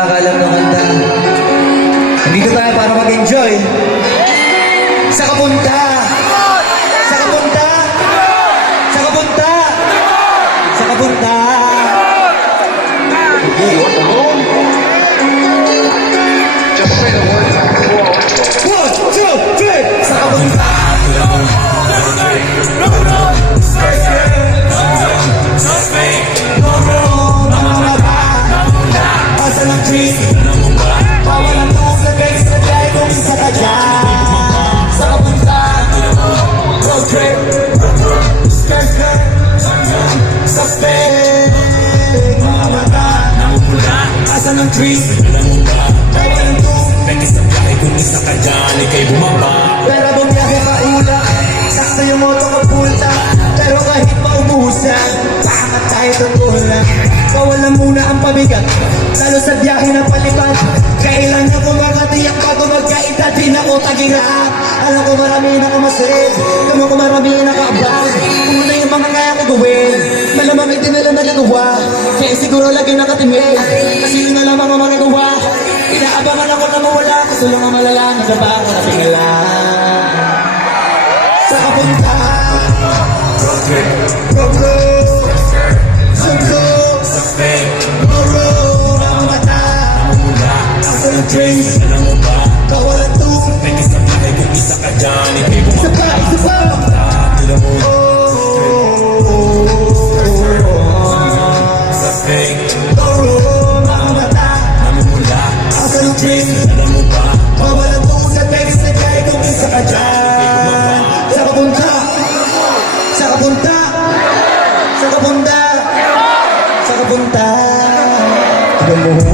nakakaalam ng kanta. Nandito tayo para mag-enjoy. Sa kapunta! Sa kapunta! Sa kapunta! Sa kapunta! Just say the word like One, two, three! Sa kapunta! Asa ng trees? Bawal ang tukas na base na dahil kung isa ka dyan. Sa kapunta! Road trip! Skirt, skirt! Suspect! Mga mata! Asa ng trees? Bawal ang tukas Sa biyahe kung isa ka dyan, ika'y bumaba. pero bumiyahe ka ula. Sakto yung moto ko pulta. Pero kahit maubusan, bakit tayo tutulan? Kawalan muna ang pabigat, lalo sa biyahe ng palipad. Kailangan ko makatiyak bago magkaedad. Di na ko tagirap. Alam ko marami na kamasid. Tama ko marami na kaabang. Kung na yung mga kaya ko gawin, malamang hindi nila nagagawa. Kaya siguro lagi nakatingin, kasi yun na lamang ang magagawa. Inaabangan ako na mawala, gusto lang ang malalaman na ba ako natingala. Sa kapunta, road trip, road road, sumso, Suspect, moro, mga mata, namumula. asa ng drinks, Alam mo ba? kawalan to, Pwede sa biyahe kung isa ka dyan, ika'y isa bumaba. pa, isa pa. Alam mo, Oh, suspect, moro, mga mata, namumula. asa ng drinks, Alam mo ba? kawalan to sa text na kaya kung isa ka dyan. Sa kapunta, sa kapunta, sa kapunta, sa kapunta. Alam mo,